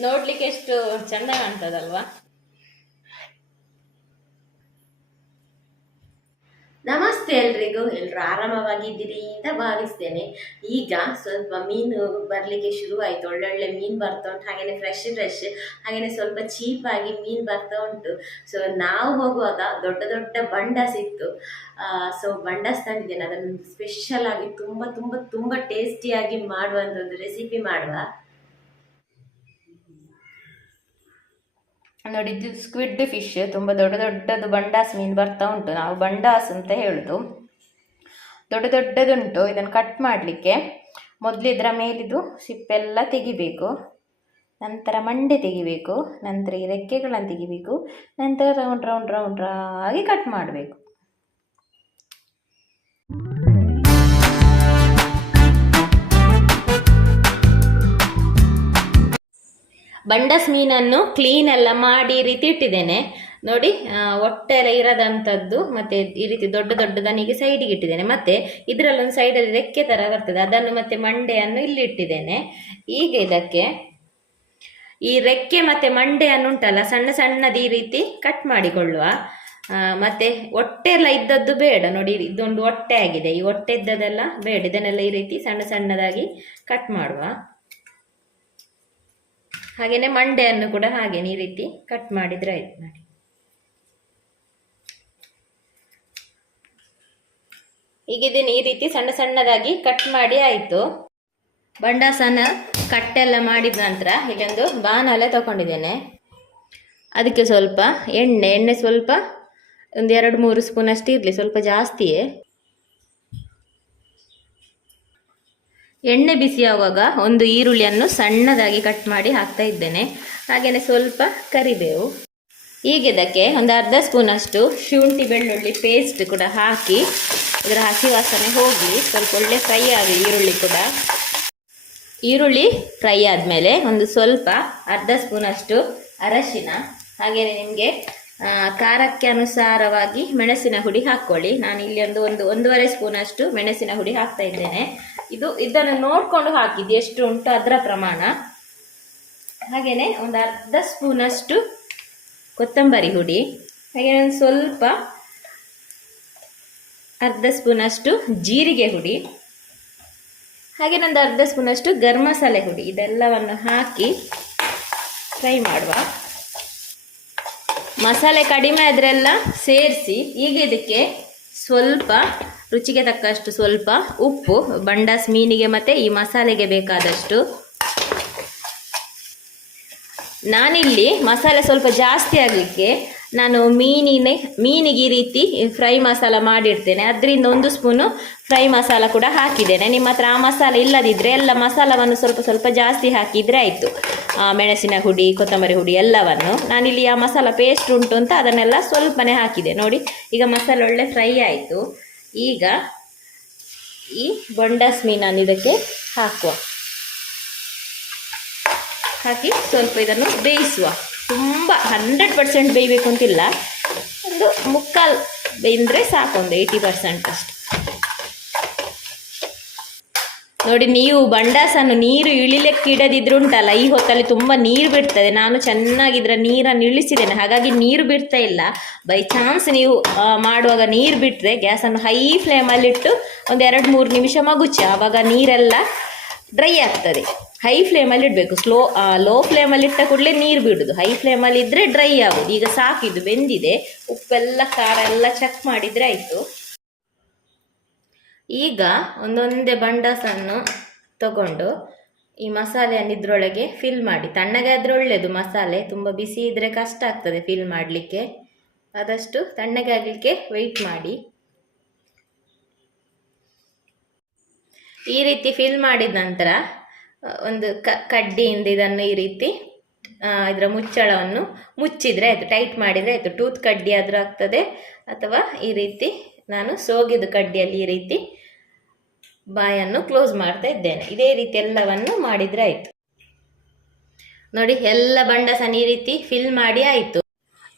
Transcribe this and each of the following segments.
ನೋಡ್ಲಿಕ್ಕೆ ಎಷ್ಟು ಚಂದ ಕಾಣ್ತದಲ್ವಾ? ನಮಸ್ತೆ ಎಲ್ರಿಗೂ ಎಲ್ಲರೂ ಆರಾಮವಾಗಿದ್ದೀರಿ ಅಂತ ಭಾವಿಸ್ತೇನೆ. ಈಗ ಸ್ವಲ್ಪ ಮೀನು ಬರಲಿಕ್ಕೆ ಶುರುವಾಯಿತು. ಒಳ್ಳೊಳ್ಳೆ ಮೀನು ಬರ್ತಾ ಉಂಟು. ಹಾಗೆಯೇ ಫ್ರೆಶ್ ಫ್ರೆಶ್ ಹಾಗೆಯೇ ಸ್ವಲ್ಪ ಚೀಪಾಗಿ ಮೀನು ಬರ್ತಾ ಉಂಟು. ಸೊ ನಾವು ಹೋಗುವಾಗ ದೊಡ್ಡ ದೊಡ್ಡ ಬಂಡ ಸಿಕ್ತು. ಸೊ ಬಂಡಸ್ ತಂದಿದ್ದೇನೆ. ಅದನ್ನು ಸ್ಪೆಷಲ್ ಆಗಿ ತುಂಬ ತುಂಬ ತುಂಬ ಟೇಸ್ಟಿಯಾಗಿ ಮಾಡುವಂಥ ಒಂದು ರೆಸಿಪಿ ಮಾಡುವ. ನೋಡಿ, ಇದು ಸ್ಕ್ವಿಡ್ ಫಿಶ್ ತುಂಬ ದೊಡ್ಡ ದೊಡ್ಡದು ಬಂಡಾಸ್ ಮೀನು ಬರ್ತಾ ಉಂಟು. ನಾವು ಬಂಡಾಸ್ ಅಂತ ಹೇಳುದು. ದೊಡ್ಡ ದೊಡ್ಡದುಂಟು. ಇದನ್ನು ಕಟ್ ಮಾಡಲಿಕ್ಕೆ ಮೊದಲು ಇದರ ಮೇಲಿದು ಸಿಪ್ಪೆಲ್ಲ ತೆಗಿಬೇಕು. ನಂತರ ಮಂಡೆ ತೆಗಿಬೇಕು. ನಂತರ ಈ ರೆಕ್ಕೆಗಳನ್ನು ತೆಗಿಬೇಕು. ನಂತರ ರೌಂಡ್ ರೌಂಡ್ ರೌಂಡ್ ಆಗಿ ಕಟ್ ಮಾಡಬೇಕು. ಬಂಡಸ್ ಮೀನನ್ನು ಕ್ಲೀನ್ ಎಲ್ಲ ಮಾಡಿ ಈ ರೀತಿ ಇಟ್ಟಿದ್ದೇನೆ. ನೋಡಿ ಹೊಟ್ಟೆ ಎಲ್ಲ ಇರದಂಥದ್ದು ಮತ್ತೆ ಈ ರೀತಿ ದೊಡ್ಡ ದೊಡ್ಡದನಿಗೆ ಸೈಡಿಗೆ ಇಟ್ಟಿದ್ದೇನೆ. ಮತ್ತೆ ಇದರಲ್ಲೊಂದು ಸೈಡಲ್ಲಿ ರೆಕ್ಕೆ ಥರ ಬರ್ತದೆ, ಅದನ್ನು ಮತ್ತೆ ಮಂಡೆಯನ್ನು ಇಲ್ಲಿ ಇಟ್ಟಿದ್ದೇನೆ. ಈಗ ಇದಕ್ಕೆ ಈ ರೆಕ್ಕೆ ಮತ್ತೆ ಮಂಡೆಯನ್ನು ಉಂಟಲ್ಲ, ಸಣ್ಣ ಸಣ್ಣದು ಈ ರೀತಿ ಕಟ್ ಮಾಡಿಕೊಳ್ಳುವ. ಮತ್ತೆ ಹೊಟ್ಟೆ ಎಲ್ಲ ಇದ್ದದ್ದು ಬೇಡ. ನೋಡಿ, ಇದೊಂದು ಹೊಟ್ಟೆ ಆಗಿದೆ. ಈ ಹೊಟ್ಟೆ ಇದ್ದದೆಲ್ಲ ಬೇಡ. ಇದನ್ನೆಲ್ಲ ಈ ರೀತಿ ಸಣ್ಣ ಸಣ್ಣದಾಗಿ ಕಟ್ ಮಾಡುವ. ಹಾಗೇನೆ ಮಂಡೆಯನ್ನು ಕೂಡ ಹಾಗೆ ಈ ರೀತಿ ಕಟ್ ಮಾಡಿದ್ರೆ ಆಯ್ತು ನೋಡಿ. ಈಗ ಇದನ್ನ ಈ ರೀತಿ ಸಣ್ಣ ಸಣ್ಣದಾಗಿ ಕಟ್ ಮಾಡಿ ಆಯಿತು. ಬಂಡಾಸನ ಕಟ್ಟೆಲ್ಲ ಮಾಡಿದ ನಂತರ ಇಲ್ಲೊಂದು ಬಾಣಲೆ ತಗೊಂಡಿದ್ದೇನೆ. ಅದಕ್ಕೆ ಸ್ವಲ್ಪ ಎಣ್ಣೆ ಎಣ್ಣೆ ಸ್ವಲ್ಪ ಒಂದು ಎರಡು ಮೂರು ಸ್ಪೂನ್ ಅಷ್ಟು ಇರಲಿ, ಸ್ವಲ್ಪ ಜಾಸ್ತಿಯೇ. ಎಣ್ಣೆ ಬಿಸಿ ಆಗುವಾಗ ಒಂದು ಈರುಳ್ಳಿಯನ್ನು ಸಣ್ಣದಾಗಿ ಕಟ್ ಮಾಡಿ ಹಾಕ್ತಾ ಇದ್ದೇನೆ. ಹಾಗೆಯೇ ಸ್ವಲ್ಪ ಕರಿಬೇವು. ಈಗ ಒಂದು ಅರ್ಧ ಸ್ಪೂನಷ್ಟು ಶುಂಠಿ ಬೆಳ್ಳುಳ್ಳಿ ಪೇಸ್ಟ್ ಕೂಡ ಹಾಕಿ ಇದರ ಹಸಿ ವಾಸನೆ ಹೋಗಿ ಸ್ವಲ್ಪ ಒಳ್ಳೆ ಫ್ರೈ ಆಗಲಿ ಈರುಳ್ಳಿ ಕೂಡ. ಈರುಳ್ಳಿ ಫ್ರೈ ಆದಮೇಲೆ ಒಂದು ಸ್ವಲ್ಪ ಅರ್ಧ ಸ್ಪೂನಷ್ಟು ಅರಶಿನ. ಹಾಗೆಯೇ ನಿಮಗೆ ಖಾರಕ್ಕೆ ಅನುಸಾರವಾಗಿ ಮೆಣಸಿನ ಹುಡಿ ಹಾಕ್ಕೊಳ್ಳಿ ನಾನು ಇಲ್ಲಿ ಒಂದು ಒಂದು, ಒಂದೂವರೆ ಸ್ಪೂನಷ್ಟು ಮೆಣಸಿನ ಹುಡಿ ಹಾಕ್ತಾ ಇದ್ದೇನೆ. ಇದು, ಇದನ್ನು ನೋಡಿಕೊಂಡು ಹಾಕಿದ್ದು ಎಷ್ಟು ಉಂಟು ಅದರ ಪ್ರಮಾಣ. ಹಾಗೆಯೇ ಒಂದು ಅರ್ಧ ಸ್ಪೂನಷ್ಟು ಕೊತ್ತಂಬರಿ ಹುಡಿ. ಹಾಗೆ ಒಂದು ಸ್ವಲ್ಪ ಅರ್ಧ ಸ್ಪೂನಷ್ಟು ಜೀರಿಗೆ ಹುಡಿ. ಹಾಗೆ ಒಂದು ಅರ್ಧ ಸ್ಪೂನಷ್ಟು ಗರಂ ಮಸಾಲೆ ಹುಡಿ. ಇದೆಲ್ಲವನ್ನು ಹಾಕಿ ಫ್ರೈ ಮಾಡುವ. ಮಸಾಲೆ ಕಡಿಮೆ ಆದ್ರೆಲ್ಲ ಸೇರಿಸಿ, ಈಗ ಇದಕ್ಕೆ ಸ್ವಲ್ಪ ರುಚಿಗೆ ತಕ್ಕಷ್ಟು ಸ್ವಲ್ಪ ಉಪ್ಪು, ಬಂಡಾಸ್ ಮೀನಿಗೆ ಮತ್ತೆ ಈ ಮಸಾಲೆಗೆ ಬೇಕಾದಷ್ಟು. ನಾನಿಲ್ಲಿ ಮಸಾಲೆ ಸ್ವಲ್ಪ ಜಾಸ್ತಿ ಆಗಲಿಕ್ಕೆ ನಾನು ಮೀನಿನೇ ಮೀನಿಗೆ ಈ ರೀತಿ ಫ್ರೈ ಮಸಾಲ ಮಾಡಿರ್ತೇನೆ ಅದರಿಂದ ಒಂದು ಸ್ಪೂನು ಫ್ರೈ ಮಸಾಲ ಕೂಡ ಹಾಕಿದ್ದೇನೆ. ನಿಮ್ಮ ಹತ್ರ ಆ ಮಸಾಲ ಇಲ್ಲದಿದ್ದರೆ ಎಲ್ಲ ಮಸಾಲವನ್ನು ಸ್ವಲ್ಪ ಸ್ವಲ್ಪ ಜಾಸ್ತಿ ಹಾಕಿದರೆ ಆಯಿತು. ಮೆಣಸಿನ ಹುಡಿ, ಕೊತ್ತಂಬರಿ ಹುಡಿ ಎಲ್ಲವನ್ನು ನಾನಿಲ್ಲಿ ಆ ಮಸಾಲ ಪೇಸ್ಟ್ ಉಂಟು ಅಂತ ಅದನ್ನೆಲ್ಲ ಸ್ವಲ್ಪನೇ ಹಾಕಿದೆ. ನೋಡಿ, ಈಗ ಮಸಾಲ ಒಳ್ಳೆ ಫ್ರೈ ಆಯಿತು. ಈಗ ಈ ಬೊಂಡಾಸ್ ಮೀನನ್ನು ಇದಕ್ಕೆ ಹಾಕುವ. ಹಾಕಿ ಸ್ವಲ್ಪ ಇದನ್ನು ಬೇಯಿಸುವ. ತುಂಬ ಹಂಡ್ರೆಡ್ ಪರ್ಸೆಂಟ್ ಬೇಯಬೇಕು ಅಂತಿಲ್ಲ. ಒಂದು ಮುಕ್ಕಾಲು ಬೇಯಿದ್ರೆ ಸಾಕು, ಒಂದು ಏಯ್ಟಿ ಪರ್ಸೆಂಟ್ ಅಷ್ಟು. ನೋಡಿ, ನೀವು ಬಂಡಾಸನ್ನು ನೀರು ಇಳಿಲಿಕ್ಕೆ ಇಡದಿದ್ರು ಉಂಟಲ್ಲ, ಈ ಹೊತ್ತಲ್ಲಿ ತುಂಬ ನೀರು ಬಿಡ್ತದೆ. ನಾನು ಚೆನ್ನಾಗಿದ್ರೆ ನೀರನ್ನು ಇಳಿಸಿದ್ದೇನೆ. ಹಾಗಾಗಿ ನೀರು ಬಿಡ್ತಾ ಇಲ್ಲ. ಬೈ ಚಾನ್ಸ್ ನೀವು ಮಾಡುವಾಗ ನೀರು ಬಿಟ್ಟರೆ ಗ್ಯಾಸನ್ನು ಹೈ ಫ್ಲೇಮಲ್ಲಿಟ್ಟು ಒಂದು ಎರಡು ಮೂರು ನಿಮಿಷ ಮಗುಚಿ ಆವಾಗ ನೀರೆಲ್ಲ ಡ್ರೈ ಆಗ್ತದೆ. ಹೈ ಫ್ಲೇಮಲ್ಲಿ ಇಡಬೇಕು. ಸ್ಲೋ ಲೋ ಫ್ಲೇಮಲ್ಲಿ ಇಟ್ಟ ಕೂಡಲೇ ನೀರು ಬಿಡುದು ಹೈ ಫ್ಲೇಮಲ್ಲಿ ಇದ್ದರೆ ಡ್ರೈ ಆಗೋದು. ಈಗ ಸಾಕಿದ್ದು ಬೆಂದಿದೆ. ಉಪ್ಪೆಲ್ಲ, ಖಾರ ಎಲ್ಲ ಚೆಕ್ ಮಾಡಿದರೆ ಆಯಿತು. ಈಗ ಒಂದೊಂದೇ ಬಂಡಸನ್ನು ತಗೊಂಡು ಈ ಮಸಾಲೆಯನ್ನು ಇದ್ರೊಳಗೆ ಫಿಲ್ ಮಾಡಿ. ತಣ್ಣಗೆ ಆದರೆ ಒಳ್ಳೆಯದು ಮಸಾಲೆ. ತುಂಬ ಬಿಸಿ ಇದ್ದರೆ ಕಷ್ಟ ಆಗ್ತದೆ ಫಿಲ್ ಮಾಡಲಿಕ್ಕೆ. ಆದಷ್ಟು ತಣ್ಣಗೆ ಆಗಲಿಕ್ಕೆ ವೆಯ್ಟ್ ಮಾಡಿ. ಈ ರೀತಿ ಫಿಲ್ ಮಾಡಿದ ನಂತರ ಒಂದು ಕ, ಕಡ್ಡಿಯಿಂದ ಇದನ್ನು ಈ ರೀತಿ ಇದರ ಮುಚ್ಚಳವನ್ನು ಮುಚ್ಚಿದರೆ ಆಯಿತು. ಟೈಟ್ ಮಾಡಿದರೆ ಆಯಿತು. ಟೂತ್ ಕಡ್ಡಿ ಆದರೂ ಆಗ್ತದೆ. ಅಥವಾ ಈ ರೀತಿ ನಾನು ಸೋಗಿದ ಕಡ್ಡಿಯಲ್ಲಿ ಈ ರೀತಿ ಬಾಯನ್ನು ಕ್ಲೋಸ್ ಮಾಡ್ತಾ ಇದ್ದೇನೆ. ಇದೇ ರೀತಿ ಎಲ್ಲವನ್ನು ಮಾಡಿದರೆ ಆಯಿತು. ನೋಡಿ, ಎಲ್ಲ ಬಂಡಸನ ಈ ರೀತಿ ಫಿಲ್ ಮಾಡಿ ಆಯಿತು.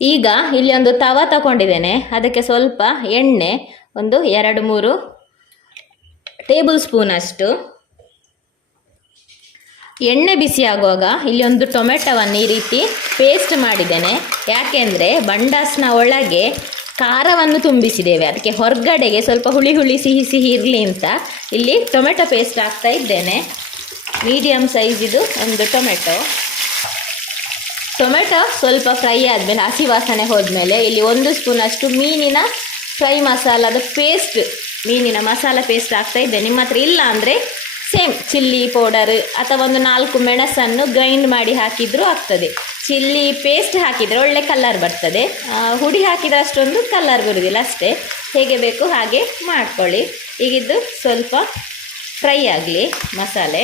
ಈಗ ಇಲ್ಲಿ ಒಂದು ತವ ತಗೊಂಡಿದ್ದೇನೆ. ಅದಕ್ಕೆ ಸ್ವಲ್ಪ ಎಣ್ಣೆ, ಒಂದು ಎರಡು ಮೂರು ಟೇಬಲ್ ಸ್ಪೂನ್ ಅಷ್ಟು. ಎಣ್ಣೆ ಬಿಸಿ ಆಗುವಾಗ ಇಲ್ಲಿ ಒಂದು ಟೊಮೆಟೊವನ್ನು ಈ ರೀತಿ ಪೇಸ್ಟ್ ಮಾಡಿದ್ದೇನೆ. ಯಾಕೆಂದರೆ ಬಂಡಾಸ್ನ ಒಳಗೆ ಖಾರವನ್ನು ತುಂಬಿಸಿದ್ದೇವೆ. ಅದಕ್ಕೆ ಹೊರಗಡೆಗೆ ಸ್ವಲ್ಪ ಹುಳಿ ಹುಳಿ ಸಿಹಿ ಸಿಹಿ ಇರಲಿ ಅಂತ ಇಲ್ಲಿ ಟೊಮೆಟೊ ಪೇಸ್ಟ್ ಹಾಕ್ತಾ ಇದ್ದೇನೆ. ಮೀಡಿಯಮ್ ಸೈಜಿದು ಒಂದು ಟೊಮೆಟೊ. ಟೊಮೆಟೊ ಸ್ವಲ್ಪ ಫ್ರೈ ಆದಮೇಲೆ ಹಸಿ ವಾಸನೆ ಹೋದ್ಮೇಲೆ ಇಲ್ಲಿ ಒಂದು ಸ್ಪೂನಷ್ಟು ಮೀನಿನ ಫ್ರೈ ಮಸಾಲದ ಪೇಸ್ಟ್ ಮೀನಿನ ಮಸಾಲ ಪೇಸ್ಟ್ ಹಾಕ್ತಾ ಇದ್ದೆ ನಿಮ್ಮ ಹತ್ರ ಇಲ್ಲ ಅಂದರೆ ಸೇಮ್ ಚಿಲ್ಲಿ ಪೌಡರ್ ಅಥವಾ ಒಂದು ನಾಲ್ಕು ಮೆಣಸನ್ನು ಗ್ರೈಂಡ್ ಮಾಡಿ ಹಾಕಿದರೂ ಆಗ್ತದೆ. ಚಿಲ್ಲಿ ಪೇಸ್ಟ್ ಹಾಕಿದರೆ ಒಳ್ಳೆ ಕಲರ್ ಬರ್ತದೆ. ಹುಡಿ ಹಾಕಿದರೆ ಅಷ್ಟೊಂದು ಕಲರ್ ಬರುವುದಿಲ್ಲ ಅಷ್ಟೇ. ಹೇಗೆ ಬೇಕು ಹಾಗೆ ಮಾಡ್ಕೊಳ್ಳಿ. ಈಗಿದ್ದು ಸ್ವಲ್ಪ ಫ್ರೈ ಆಗಲಿ ಮಸಾಲೆ.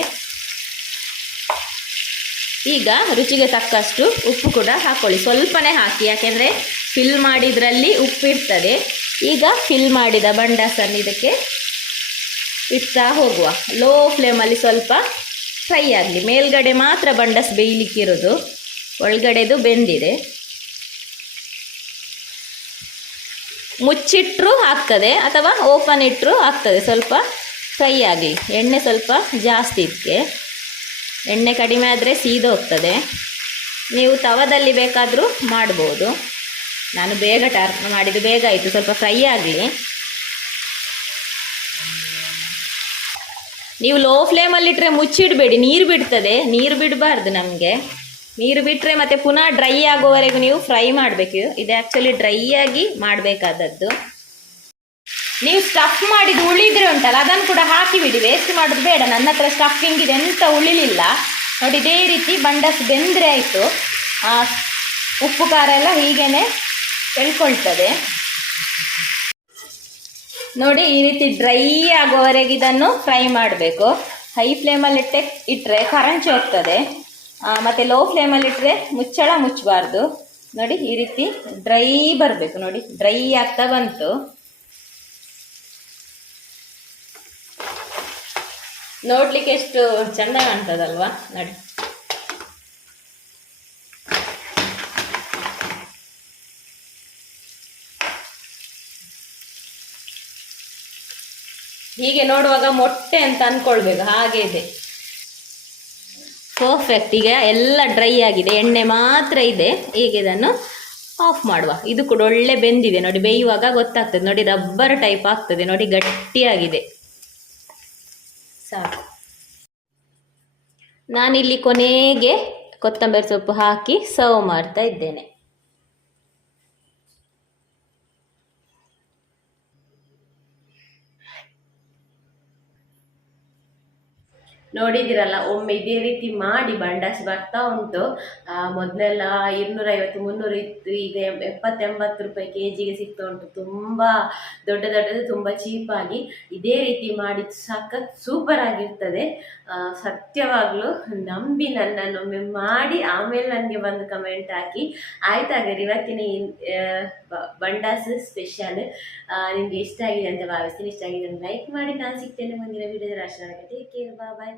ಈಗ ರುಚಿಗೆ ತಕ್ಕಷ್ಟು ಉಪ್ಪು ಕೂಡ ಹಾಕ್ಕೊಳ್ಳಿ ಸ್ವಲ್ಪನೇ ಹಾಕಿ, ಯಾಕೆಂದರೆ ಫಿಲ್ ಮಾಡಿದ್ರಲ್ಲಿ ಉಪ್ಪು ಇರ್ತದೆ ಈಗ ಫಿಲ್ ಮಾಡಿದ ಬಂಡಾಸನ್ನು ಇದಕ್ಕೆ ಇಡ್ತಾ ಹೋಗುವ. ಲೋ ಫ್ಲೇಮಲ್ಲಿ ಸ್ವಲ್ಪ ಫ್ರೈ ಆಗಲಿ. ಮೇಲ್ಗಡೆ ಮಾತ್ರ ಬಂಡಸ್ ಬೇಯಲಿಕ್ಕಿರೋದು. ಒಳಗಡೆದು ಬೆಂದಿದೆ. ಮುಚ್ಚಿಟ್ಟರೂ ಆಗ್ತದೆ ಅಥವಾ ಓಪನ್ ಇಟ್ಟರೂ ಆಗ್ತದೆ. ಸ್ವಲ್ಪ ಫ್ರೈ ಆಗಲಿ. ಎಣ್ಣೆ ಸ್ವಲ್ಪ ಜಾಸ್ತಿ ಇದಕ್ಕೆ ಎಣ್ಣೆ ಕಡಿಮೆ ಆದರೆ ಸೀದೋಗ್ತದೆ. ನೀವು ತವದಲ್ಲಿ ಬೇಕಾದರೂ ಮಾಡ್ಬೋದು. ನಾನು ಬೇಗ ಟರ್ನ್ ಮಾಡಿದ್ದು ಬೇಗ ಆಯಿತು, ಸ್ವಲ್ಪ ಫ್ರೈ ಆಗಲಿ. ನೀವು ಲೋ ಫ್ಲೇಮಲ್ಲಿಟ್ಟರೆ ಮುಚ್ಚಿಡಬೇಡಿ, ನೀರು ಬಿಡ್ತದೆ, ನೀರು ಬಿಡಬಾರ್ದು ನಮಗೆ. ನೀರು ಬಿಟ್ಟರೆ ಮತ್ತೆ ಪುನಃ ಡ್ರೈ ಆಗೋವರೆಗೂ ನೀವು ಫ್ರೈ ಮಾಡಬೇಕು. ಇದು ಆ್ಯಕ್ಚುಲಿ ಡ್ರೈ ಆಗಿ ಮಾಡಬೇಕಾದದ್ದು. ನೀವು ಸ್ಟಫ್ ಮಾಡಿದ್ದು ಉಳಿದ್ರೆ ಉಂಟಲ್ಲ, ಅದನ್ನು ಕೂಡ ಹಾಕಿ ಬಿಡಿ ವೇಸ್ಟ್ ಮಾಡೋದು ಬೇಡ. ನನ್ನ ಹತ್ರ ಸ್ಟಫಿಂಗ್ ಇದೆ, ಎಂತ ಉಳಿಲಿಲ್ಲ. ನೋಡಿ, ಇದೇ ರೀತಿ ಬಂಡಸ್ ಬೆಂದರೆ ಆಯಿತು. ಉಪ್ಪು, ಖಾರ ಎಲ್ಲ ಹೀಗೇನೆ ಎಳ್ಕೊಳ್ತದೆ. ನೋಡಿ ಈ ರೀತಿ ಡ್ರೈ ಆಗೋವರೆಗೆ ಇದನ್ನು ಫ್ರೈ ಮಾಡಬೇಕು. ಹೈ ಫ್ಲೇಮಲ್ಲಿ ಇಟ್ಟೆ ಇಟ್ಟರೆ ಕರಂಚಿ ಹೋಗ್ತದೆ. ಮತ್ತು ಮತ್ತೆ ಲೋ ಫ್ಲೇಮಲ್ಲಿ ಇಟ್ಟರೆ ಮುಚ್ಚಳ ಮುಚ್ಚಬಾರ್ದು. ನೋಡಿ ಈ ರೀತಿ ಡ್ರೈ ಬರಬೇಕು, ನೋಡಿ ಡ್ರೈ ಆಗ್ತಾ ಬಂತು. ನೋಡ್ಲಿಕ್ಕೆ ಎಷ್ಟು ಚೆಂದ ಕಾಣ್ತದಲ್ವಾ? ನೋಡಿ. ಹೀಗೆ ನೋಡುವಾಗ ಮೊಟ್ಟೆ ಅಂತ ಅನ್ಕೊಳ್ಬೇಕು, ಹಾಗೆ ಇದೆ. ಪರ್ಫೆಕ್ಟ್ ಈಗ ಎಲ್ಲ ಡ್ರೈ ಆಗಿದೆ, ಎಣ್ಣೆ ಮಾತ್ರ ಇದೆ. ಈಗ ಇದನ್ನು ಆಫ್ ಮಾಡುವ. ಇದು ಕೂಡ ಒಳ್ಳೆ ಬೆಂದಿದೆ, ನೋಡಿ ಬೇಯುವಾಗ ಗೊತ್ತಾಗ್ತದೆ. ನೋಡಿ ರಬ್ಬರ್ ಟೈಪ್ ಆಗ್ತದೆ, ನೋಡಿ ಗಟ್ಟಿಯಾಗಿದೆ. ಸಾಕು. ನಾನಿಲ್ಲಿ ಕೊನೆಗೆ ಕೊತ್ತಂಬರಿ ಸೊಪ್ಪು ಹಾಕಿ ಸರ್ವ್ ಮಾಡ್ತಾ ಇದ್ದೇನೆ. ನೋಡಿದಿರಲ್ಲ ಒಮ್ಮೆ ಇದೇ ರೀತಿ ಮಾಡಿ ಬಂಡಾಸ್ ಬರ್ತಾ ಉಂಟು. ಮೊದಲೆಲ್ಲ ಇನ್ನೂರೈವತ್ತು ಮುನ್ನೂರು ಇತ್ತು ಈಗ ಎಪ್ಪತ್ತೆಂಬತ್ತು ರೂಪಾಯಿ ಕೆ ಜಿಗೆ ಸಿಗ್ತಾ ಉಂಟು. ತುಂಬ ದೊಡ್ಡ ದೊಡ್ಡದು ತುಂಬ ಚೀಪಾಗಿ. ಇದೇ ರೀತಿ ಮಾಡಿ ಸಖತ್ ಸೂಪರ್ ಆಗಿರ್ತದೆ. ಸತ್ಯವಾಗಲೂ ನಂಬಿ ನಂಬಿ ನನ್ನನ್ನೊಮ್ಮೆ ಮಾಡಿ ಆಮೇಲೆ ನನಗೆ ಬಂದು ಕಮೆಂಟ್ ಹಾಕಿ. ಆಯ್ತಾಗಾರೆ ಇವತ್ತಿನ ಈ, ಬಂಡಾಸ್ ಸ್ಪೆಷಲ್ ನಿಮ್ಗೆ ಇಷ್ಟ ಆಗಿದೆ ಅಂತ ಭಾವಿಸ್ತೀನಿ. ಇಷ್ಟ ಆಗಿದೆ ಲೈಕ್ ಮಾಡಿ. ನಾನು ಸಿಗ್ತೇನೆ ಮುಂದಿನ ವಿಡಿಯೋದ ರಾಷ್ಟ್ರ take care bye